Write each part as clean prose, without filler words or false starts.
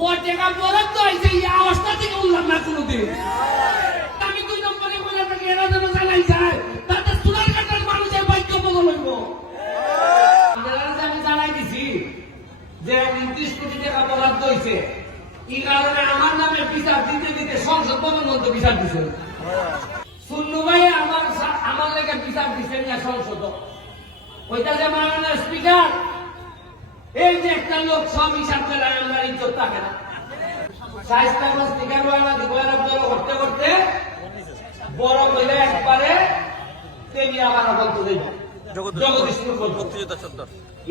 টাকা বরাদ্দ হয়েছে এই অবস্থা থেকে উঠলাম না কোনোদিন। আমি 2 নম্বরে বলে আপনাকে এরা যেন জানাই যায় তাতে চুলার কাটার মানুষের বাক্য বদল হইব। আমি জানাই দিছি যে 29 কোটি টাকা বরাদ্দ হয়েছে, কি কারণে আমার নামে বিচার দিতে দিতে সংসদ ভবন মধ্যে বিচার দিছে। সুন্নু ভাই আমার লেগে বিচার দিচ্ছেন না সংসদ, ওইটা যে মাননীয় স্পিকার এই যে একটা লোক সব হিসাব করে আমার ইজ্জত থাকে না। স্বাস্থ্য স্পিকার করতে করতে বড় হইলে একবারে তেলি আবার বলতে দেব জগদীশপুর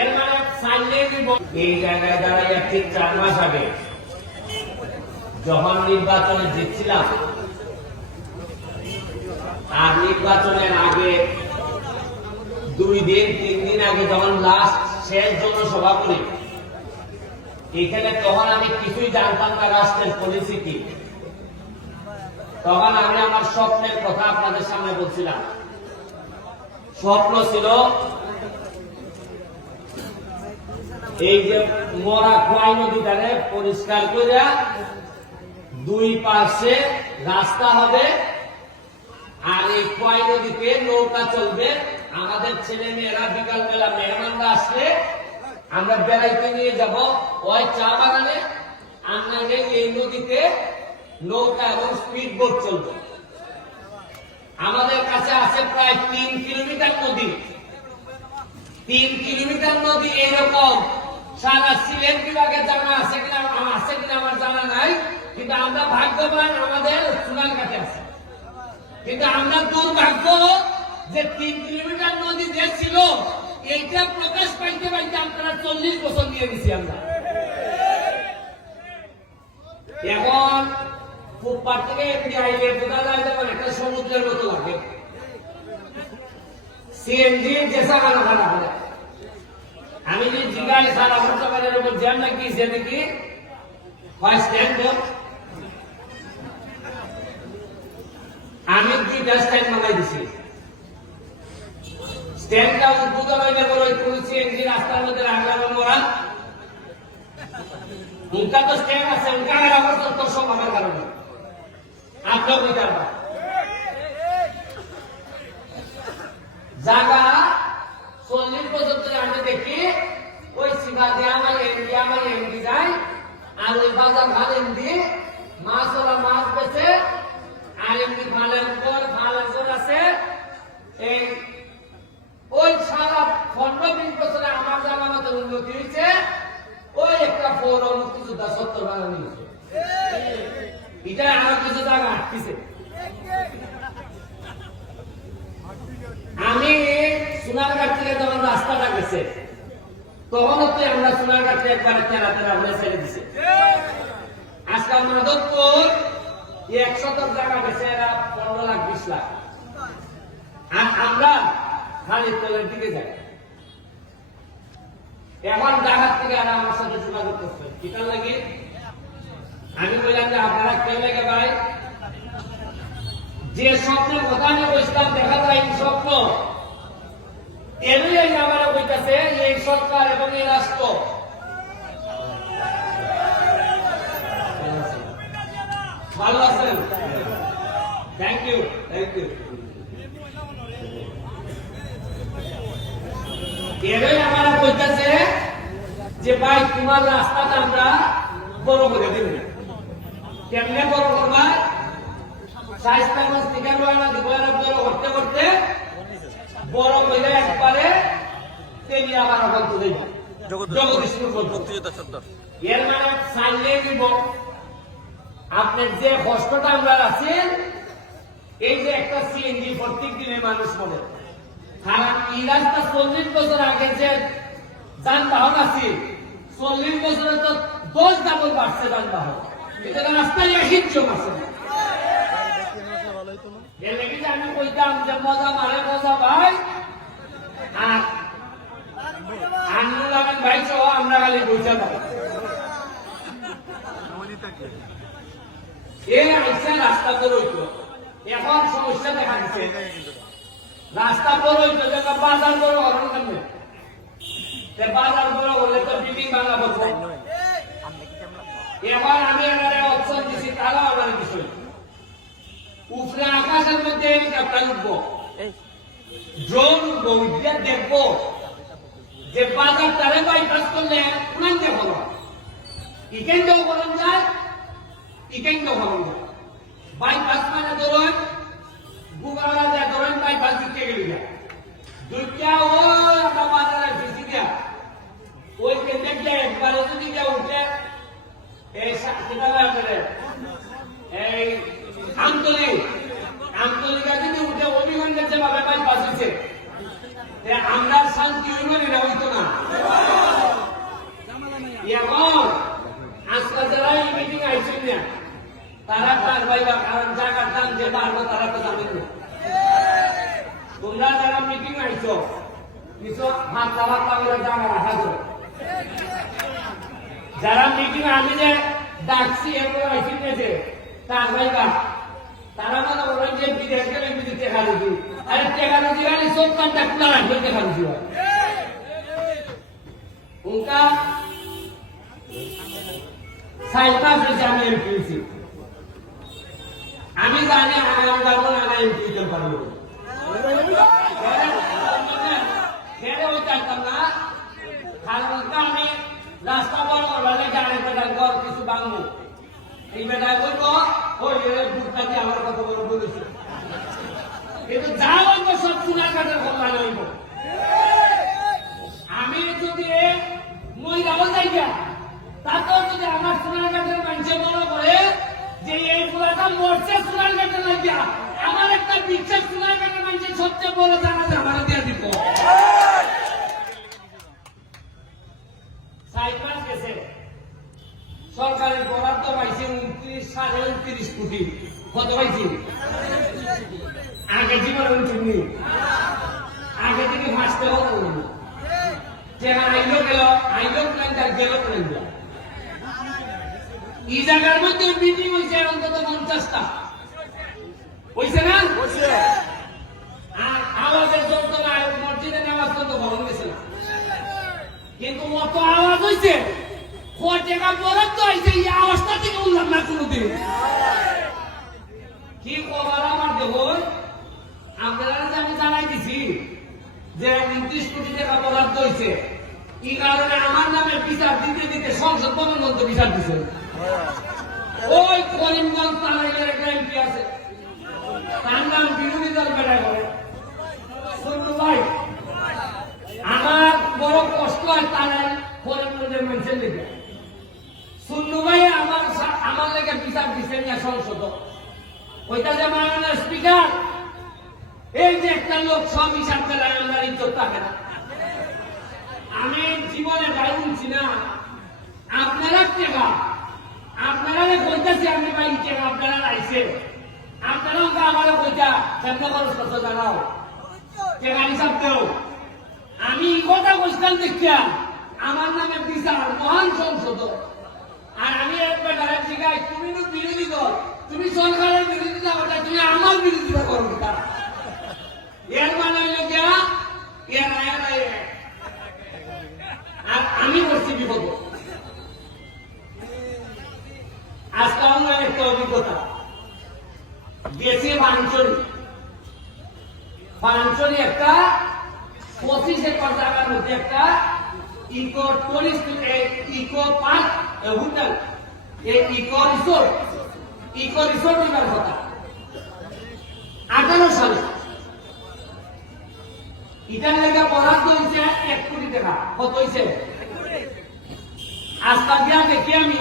এর মানে সাইলে এই জায়গায় দাঁড়াইয়া ঠিক 4 মাস আগে যখন নির্বাচনে জিতছিলাম, আর নির্বাচনের আগে 2 দিন 3 দিন আগে যখন লাস্ট শেষ জনসভা করি এখানে, তখন আমি কিছুই জানতাম না রাষ্ট্রের পলিসি কি। তখন আমি আমার স্বপ্নের কথা আপনাদের সামনে বলছিলাম। স্বপ্ন ছিল এই যে মরা খোয়াই নদীটারে পরিষ্কার করে 2 পাশে রাস্তা হবে, আর এই খোয়াই নদীতে নৌকা চলবে। আমাদের ছেলে মেয়েরা বিকাল বেলা মেহমানরা আসলে আমরা বেড়াইতে নিয়ে যাব ওই চা বাগানে, আমরা এই নদীতে নৌকা এবং স্পিড বোট চলবে। আমাদের কাছে আছে প্রায় 3 কিলোমিটার নদী। 3 কিলোমিটার নদী এইরকম সারা সিলেট বিভাগে জানা আছে কিনা আমার জানা নাই, কিন্তু আমরা ভাগ্যবান আমাদের সোনারঘাটে আছে। কিন্তু আমরা দুর্ভাগ্য যে 3 কিলোমিটার নদী যে ছিল এইটা প্রকাশ পাইতে পাইতে আপনারা 40 বছর দিয়ে দিছি আমরা। এখন ফুটপাথ থেকে এমনি আইলে বোঝা যায় যেমন একটা সমুদ্রের মতো লাগে। সিএনজি যে সাগানো খানা হয়, আমি যে জিগায় সারা বছরের উপর জ্যাম নাকি সে দেখি হয় স্ট্যান্ড। আমি 2টা স্ট্যান্ড বানাই দিছি। স্ট্যান্ডটা উদ্বোধন হইলে বলে সিএনজি রাস্তার মধ্যে রাখলাম মোরা, উনকা তো স্ট্যান্ড আছে, উনকা আমার তো সব আমার কারণে আপনার বিচার জায়গা 40 বছর ধরে আমি দেখি ওই সিবা দিয়ে আমার এমডি যায়, আর ওই বাজার ভালো এমডি মাছ ওরা মাছ বেছে, আর এমনি ভালের পর আছে এই ওই সারা 15-20 বছরে আমার জানা মতো উন্নতি হয়েছে। ওই একটা পৌর মুক্তিযোদ্ধা 70 বানানো হয়েছে, এটা আরো কিছু জায়গা আটকেছে। আমি সোনারঘাট থেকে যখন রাস্তাটা গেছে তখন তো আমরা সোনারঘাট থেকে একবারে তেরা হয়ে ছেড়ে দিছে। আজকে মাধবপুর 1 শতক জায়গা গেছে, এরা 15 লাখ 20 লাখ, আর আমরা খালি তলের দিকে যাই। এখন জায়গার থেকে আর আমার সাথে যোগাযোগ করছে কিটার লাগে। আমি বললাম যে আপনারা কেউ লাগে ভাই, যে স্বপ্নের কথা আমি বলছিলাম দেখা যায় এই স্বপ্ন এমনি আমার বইতেছে এই সরকার এবং এই রাষ্ট্র। ভালো আছেন? Thank you. এরাই আমরা বলতেছে যে ভাই তোমার রাস্তাটা আমরা বড় করে দেব। কেমনে বড় করবা? স্বাস্থ্য বড় করতে করতে বড় হইলে একবারে তেলি আবার বলতে দেব জগদীশপুর মুক্তিযোদ্ধা সত্তর। এর মানে সাইলে দিব আপনার যে কষ্টটা আমরা আছেন, এই যে একটা সিএনজি প্রত্যেক দিনে মানুষ বলে, কারণ এই রাস্তা 40 বছর আগে যে যানবাহন আছে 40 বছরে তো 10 ডাবল বাড়ছে যানবাহন, এটা রাস্তায় একই আছে। এর লেগে আমি কইতাম যে মজা মারে মজা ভাই, আর আন্দোলন ভাই সহ আমরা খালি পয়সা পাবো। এই আইসা রাস্তা তো রইতো, এখন সমস্যা দেখা দিচ্ছে। রাস্তা বড় হইতো যেটা বাজার বড় হরণ কেমনে, বাজার বড় হলে তো বিল্ডিং বাংলা বলবো। এবার আমি এনারে অপশন দিছি, তারাও আমার বিষয় উপরে আকাশের মধ্যে হেলিকপ্টার উঠবো, ড্রোন উঠবো, উঠে দেখবো যে বাজার তারে বাইপাস করলে কোন দেখো ইকেন্দ্রও বলন যায়, ইকেন্দ্র বলন যায়। বাইপাস মানে ধরুন গুগারা যায়, ধরুন বাইপাস দিতে গেলে যায় দুইটা ও একটা বাজারে ফেসি দিয়া ওই কেন্দ্রে গিয়ে একবারে যদি গিয়ে উঠে এই এই আমতলিকা যদি উঠে অভিগঞ্জের যেভাবে বাইপাস দিচ্ছে আমরা শান্তি হইব না, হইতো না। এখন আজকাল যারা এই মিটিং আইছেন না তারা কার পাইবা, কারণ জায়গার দাম যে বাড়বো তারা তো জানেন না। তোমরা যারা মিটিং আইছো কিছু হাত লাভাত করে জায়গা রাখা যায়, যারা মিটিং আমি যে ডাকছি এগুলো আইছেন যে তার পাইবা তারা মনে করেন যে বিদেশ গেলে বিদেশ টেকা দিবি, আরে টেকা দিবি মানে সব কানটা খোলা রাখবে, টেকা দিবি उनका সাইটা ফেসে আমি এমপি হয়েছি, আমি জানি আগামী বারবার আনা এমপি হতে পারবো ওই চাইতাম না, কারণ আমি রাস্তা বড় করলে জানে বেটার ঘর কিছু বাংলো এই বেটায় বলবো ওই বুকটা দিয়ে আমার কথা বলে বলেছি, কিন্তু যা বলবো সব চুনার কাঠের কথা হইব। আমি যদি মহিলাও যাই তাতেও যদি আমার সোনারঘাটের মানুষে মনে করে যে এই পুরাটা মরছে সোনারঘাটে লাগিয়া, আমার একটা বিশ্বাস সোনারঘাটের মানুষের সবচেয়ে বড় জানাজা আমার দিয়ে দিত। সাইপ্রাস গেছে সরকারের বরাদ্দ পাইছে 29.29 কোটি, কত পাইছি আগে জীবনে তুমি আগে থেকে ফাঁসতে হতো না, যেখানে আইলো গেল আইলো প্ল্যান তার গেল প্ল্যান গেল। এই জায়গার মধ্যে মিটিং হয়েছে অন্তত 50টা হয়েছে না, আর আওয়াজের চলতো না, মসজিদে নামাজ চলতো ভবন গেছে না, কিন্তু অত আওয়াজ হয়েছে টাকা বরাদ্দ হয়েছে, এই আওয়াজটা থেকে উঠলাম না কোনোদিন। কি খবর আমার দেখুন, আপনারা আমি জানাই দিছি যে 29 কোটি টাকা বরাদ্দ হয়েছে, এই কারণে আমার নামে বিচার দিতে দিতে সংসদ ভবন মধ্যে বিচার দিচ্ছে। ওই করিমগঞ্জ তারাইলের একটা এমপি আছে, তার নাম বিরোধী দল বেড়ায় করে শুনু ভাই, আমার বড় কষ্ট হয় তারাই করিমগঞ্জের মানুষের লেগে। শুনু ভাই আমার লেগে বিচার দিচ্ছে না সংসদ, ওইটা যে মাননীয় স্পিকার এই যে একটা লোক সব হিসাব পেলায় আমরা ইজ্জত থাকে না। আমি জীবনে গাই বলছি না, আপনারা টেকা আপনারা বলতেছি আমি ভাই টেকা আপনারা আইসে, আপনারা আমার বইটা কেমন খরচ করছো জানাও, টেকা হিসাব দেও। আমি কথা বলছিলাম দেখিয়া আমার নামে বিচার মহান সংসদ, আর আমি একবার শিখাই তুমি তো বিরোধী দল, তুমি সরকারের বিরোধিতা করতে, তুমি আমার বিরোধিতা করো তারা এর মানে হইল গিয়া আর আমি করছি বিপদ। আজকে আমার একটা অভিজ্ঞতা গেছে ফাঞ্চরি একটা 25 একর জায়গার মধ্যে একটা eco tourist eco park hotel, এই ইকো রিসোর্ট হইবার কথা 18 সালে। এটার লেগে বরাদ্দ হয়েছে 1 কোটি টাকা, কত হয়েছে আজকা দিয়া দেখি আমি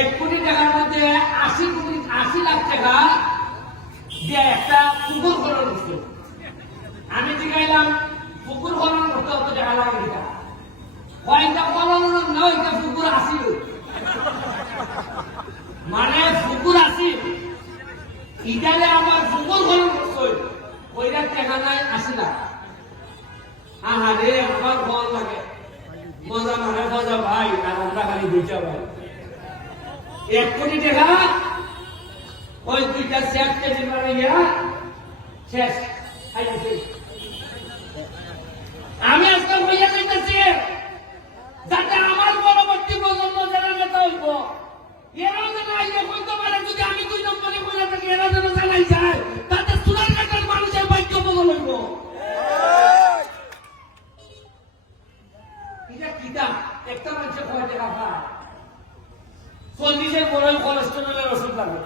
1 কোটি টাকার মধ্যে 80 লাখ টাকা দিয়ে একটা পুকুর খনন করছে। আমি জিগাইলাম পুকুর খনন করতে কত টাকা লাগে, এটা কয়টা খনন না, এটা পুকুর আসিল মানে পুকুর আসিল, ইটারে আমার পুকুর খনন করছে ওইটা টাকা নাই 80 লাখ। আহারে আমার ফল লাগে মজা মানে মজা ভাই, আর আমরা খালি বুঝা ভাই 1 কোটি টাকা ওই দুইটা শেষ কেজি বানাইয়া শেষ। আমি আজকাল হইয়া যাইতেছি যাতে আমার পরবর্তী প্রজন্ম যারা কয় টাকা খায় 40-এর বড় কোলেস্টেরলের ওষুধ লাগে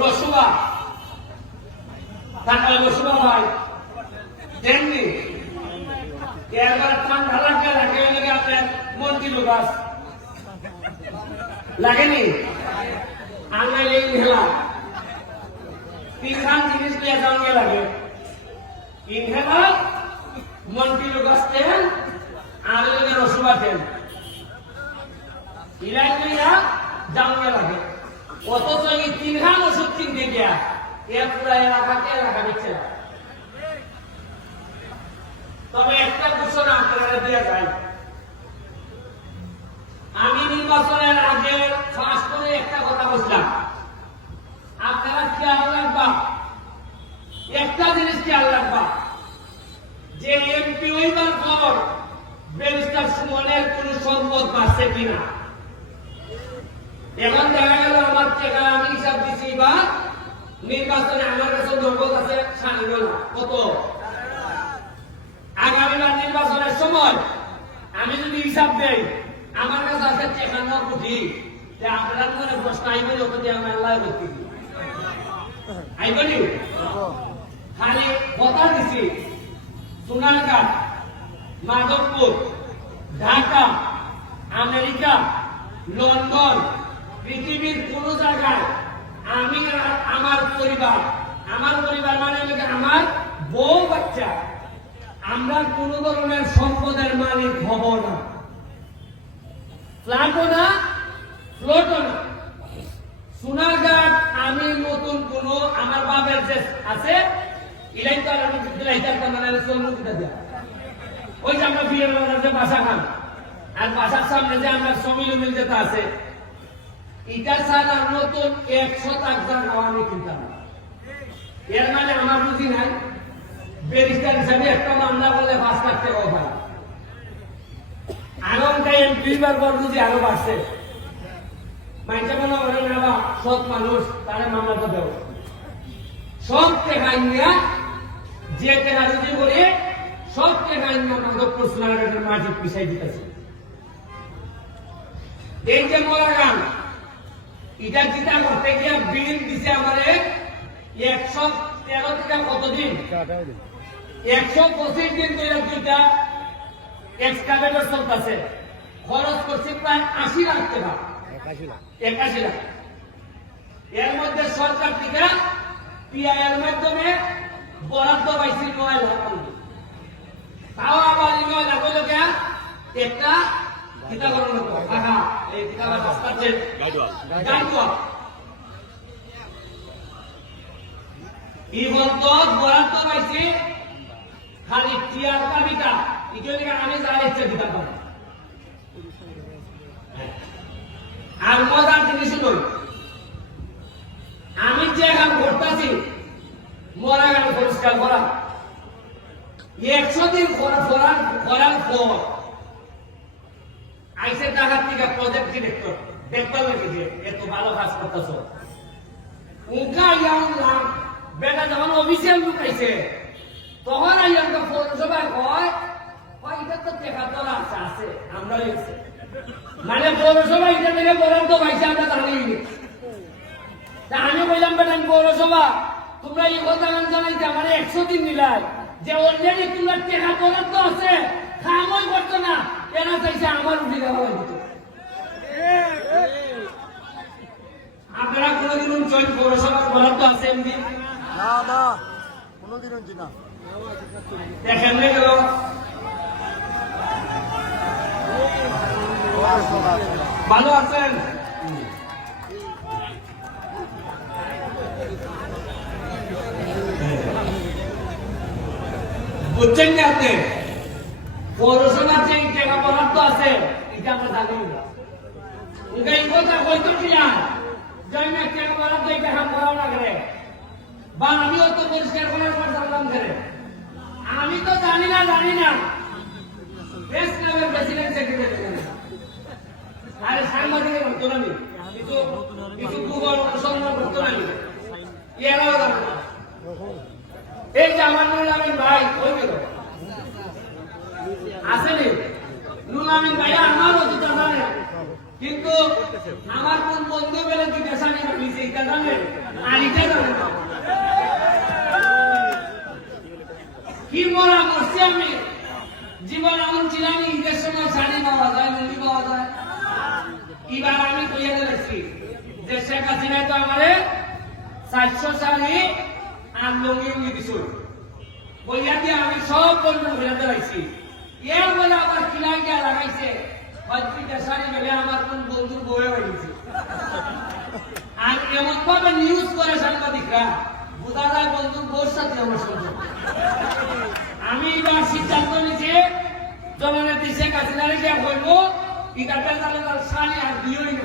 রসুয়া টাকা রসুয়া ভাই দেননি এরবার ঠান্ডা লাগে আপনার মন্দির গাছ লাগেনি আনলাইলে ইনহেলার 3 জিনিস নিয়ে যাওয়া লাগে ইনহেলার মন্দির গাছ তেল আর রসুয়া তেল ইলাই নিয়ে যাওয়া লাগে অথচ এই 3 ওষুধ কিনতে গিয়া এর পুরা এলাকা দিচ্ছে না। তবে একটা ঘোষণ আপনারা দিয়ে যায় আমি নির্বাচনের আগে ফাঁস করে একটা কথা বললাম আপনারা খেয়াল রাখবা একটা জিনিস খেয়াল রাখবা যে এমপি হইবার পর ব্যারিস্টার সুমনের কোন সম্পদ বাঁচছে কিনা এখন দেখা গেল আমার টাকা আমি হিসাব দিচ্ছি বা নির্বাচনে আমার কাছে নগদ আছে 6 কত আগামীবার নির্বাচনের সময় আমি যদি হিসাব দেই আমার কাছে আছে 53 কোটি আপনার মনে প্রশ্ন আইবনি ওকে দিয়ে আমি আল্লাহ বলছি আইবনি খালি কথা দিছি সোনারঘাট মাধবপুর ঢাকা আমেরিকা লন্ডন পৃথিবীর কোন জায়গায় আমি আমার পরিবার মানে আমার বউ বাচ্চা আমরা কোন ধরনের সম্পদের মালিক হব না ফ্ল্যাটও না ফ্লোটও না সোনারঘাট আমি নতুন কোন আমার বাপের যে আছে ওই যে আমরা বিয়ের যে বাসা খান আর বাসার সামনে যে আমরা সমিল মিল যেটা আছে এটা ছাড়া নতুন 100 আমি কিনতাম এর মানে আমার বুঝি নাই ব্যারিস্টার হিসাবে একটা মামলা বলে 5 লাখ টাকা হয় আগামীটা এমপিবার পর বুঝি আরো বাড়ছে মাইটা মনে করেন না সৎ মানুষ তারা মামলাটা দেব সব টাকা নিয়ে যে টাকা যদি বলে সব টাকা নিয়ে মাধবপুর সোনারঘাটের মাঝে পিছাই দিতেছে এই যে মোলাগান এটা যেটা করতে গিয়ে বিল দিছে আমারে 113 থেকে কতদিন 125 দিন ধরে দুইটা এক্সকাভেটর চলতেছে খরচ করছে প্রায় 80 লাখ টাকা 81 লাখ এর মধ্যে সরকার থেকে পিআইএর মাধ্যমে বরাদ্দ পাইছে 9 লাখ তাও আবার 9 লাখ লোকে একটা কিতা করুন টাকা এই কিতাবা রাস্তাতে গাইডওয়া এই বন্ধ বরাদ্দ পাইছে খালি টিয়ার কাবিটা ইজনে আমি যাই ইচ্ছে দিতে পারি আর মজার জিনিস হল আমি যে কাম করতেছি মরা গান পরিষ্কার করা 100 দিন করার পর আইসে ঢাকার থেকে প্রজেক্ট ডিরেক্টর দেখবার লাগে যে এত ভালো কাজ করতেছ উনকা ইয়াম বেটা যখন অফিসিয়াল লোক আইছে তখন আইয়ামকে পৌরসভায় কয় এটা তো টেকা তোলা আছে আমরা লিখছে মানে পৌরসভা এটা থেকে বরাদ্দ পাইছে আমরা জানি আমি বললাম বেটা পৌরসভা তোমরা এই কথা জানাইতে আমার 100 দিন নিলাই যে অলরেডি তোমরা টেকা বরাদ্দ আছে খামই করতো না এরা চাইছে আমার উঠে দেওয়া হয়েছে আপনারা কোনদিন জয়েন পৌরসভার বরাদ্দ আছে এমনি না কোনদিন না দেখেন না গেল ভালো আছেন বুঝছেন না আপনি পৌরসভার যে টাকা বরাদ্দ আছে এটা আমরা জানি না ওকে এই কথা হয়তো কিনা যাই না টাকা বরাদ্দ এই টাকা করাও না করে বা আমিও তো পরিষ্কার করার পর জানলাম করে আমি তো জানি না প্রেস ক্লাবের প্রেসিডেন্ট সেক্রেটারি আরে সাংবাদিকের মতো না কিছু গুগল অনুসন্ধান করতে না এরাও জানে না এই যে আমার নুরুল আমিন ভাই ওই গেল আসেনি নুরুল আমি ভাইয়া আমারও জুতা জানে, কিন্তু আমার কোন বন্ধু বেলে জুতা জানে না, নিচে এটা জানে আর এটা জানে না। কি মরা করছি আমি, জীবন এমন ছিলাম ঈদের সময় শাড়ি পাওয়া যায়, লুঙ্গি পাওয়া যায়। এবার আমি কইয়া দিয়েছি যে শেখ হাসিনা তো আমারে 400 শাড়ি আর লুঙ্গি দিছিল, বইয়া দিয়ে আমি সব বন্ধু ঘুরে বেড়াইছি। এর বলে আবার কিনা গিয়া লাগাইছে হয়তো শাড়ি মেলে আমার কোন বন্ধুর বয়ে হয়েছে। আর এমন ভাবে নিউজ করে সাংবাদিকরা, বোঝা যায় বন্ধুর বউর সাথে আমার সম্পর্ক। আমি এবার সিদ্ধান্ত নিচ্ছে জননেত্রী শেখ হাসিনারে গিয়া বলবো ইকাটা শাড়ি আর দিওই না।